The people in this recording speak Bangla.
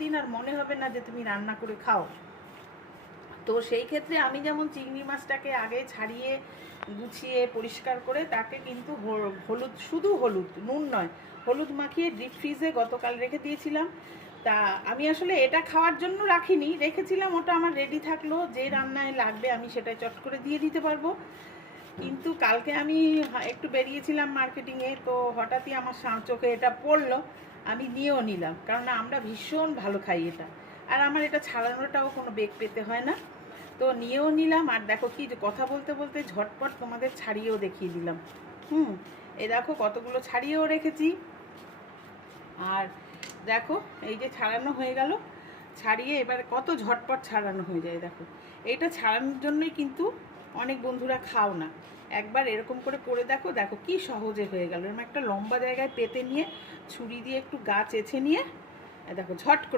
দিন আর মনে হবে না যে তুমি রান্না করে খাও। তো সেই ক্ষেত্রে আমি যেমন চিংড়ি মাছটাকে আগে ছাড়িয়ে গুছিয়ে পরিষ্কার করে তাকে কিন্তু হলুদ, শুধু হলুদ, নুন নয়, হলুদ মাখিয়ে ডিপ ফ্রিজে গতকাল রেখে দিয়েছিলাম। তা আমি আসলে এটা খাওয়ার জন্য রাখিনি, রেখেছিলাম, ওটা আমার রেডি থাকলো, যে রান্নায় লাগবে আমি সেটাই চট করে দিয়ে দিতে পারবো। কিন্তু কালকে আমি একটু বেরিয়েছিলাম মার্কেটিংয়ে, তো হঠাৎই আমার চোখে এটা পড়লো, আমি নিয়েও নিলাম, কারণ আমরা ভীষণ ভালো খাই এটা, আর আমার এটা ছাড়ানোটাও কোনো বেগ পেতে হয় না। তো নিয়েও নিলাম, আর দেখো কি কথা বলতে বলতে ঝটপট তোমাদের ছাড়িয়েও দেখিয়ে দিলাম। এই দেখো কতগুলো ছাড়িয়েও রেখেছি। আর দেখো এই যে ছাড়ানো হয়ে গেল, ছাড়িয়ে এবার কত ঝটপট ছাড়ানো হয়ে যায়। দেখো এইটা ছাড়ানোর জন্যই কিন্তু অনেক বন্ধুরা খাও না, একবার এরকম করে দেখো, দেখো কি সহজে হয়ে গেল। এরকম একটা লম্বা জায়গায় পেতে নিয়ে ছুরি দিয়ে একটু গা চেঁচে নিয়ে দেখো ঝট করে